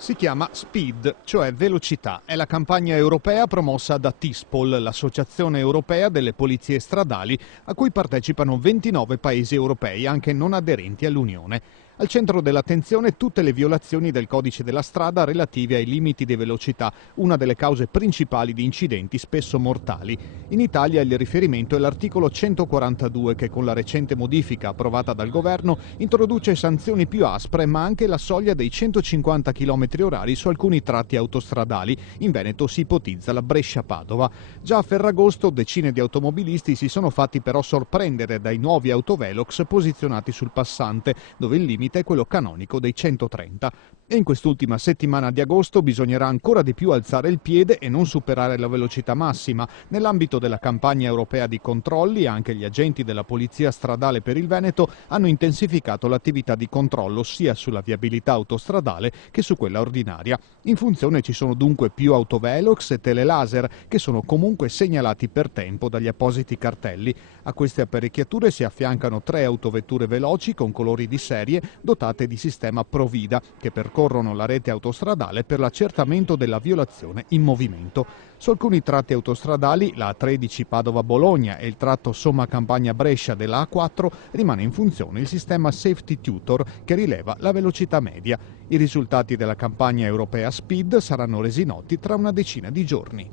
Si chiama SPEED, cioè velocità. È la campagna europea promossa da TISPOL, l'Associazione Europea delle Polizie Stradali, a cui partecipano 29 paesi europei, anche non aderenti all'Unione. Al centro dell'attenzione tutte le violazioni del codice della strada relative ai limiti di velocità, una delle cause principali di incidenti spesso mortali. In Italia il riferimento è l'articolo 142 che con la recente modifica approvata dal governo introduce sanzioni più aspre ma anche la soglia dei 150 km/h su alcuni tratti autostradali. In Veneto si ipotizza la Brescia-Padova. Già a Ferragosto decine di automobilisti si sono fatti però sorprendere dai nuovi autovelox posizionati sul passante, dove il limite è quello canonico dei 130. E in quest'ultima settimana di agosto bisognerà ancora di più alzare il piede e non superare la velocità massima. Nell'ambito della campagna europea di controlli, anche gli agenti della Polizia Stradale per il Veneto hanno intensificato l'attività di controllo sia sulla viabilità autostradale che su quella ordinaria. In funzione ci sono dunque più autovelox e telelaser che sono comunque segnalati per tempo dagli appositi cartelli. A queste apparecchiature si affiancano 3 autovetture veloci con colori di serie dotate di sistema Provida che percorrono la rete autostradale per l'accertamento della violazione in movimento. Su alcuni tratti autostradali, la A13 Padova-Bologna e il tratto Somma-Campagna-Brescia della A4, rimane in funzione il sistema Safety Tutor che rileva la velocità media. I risultati della campagna europea SPEED saranno resi noti tra una decina di giorni.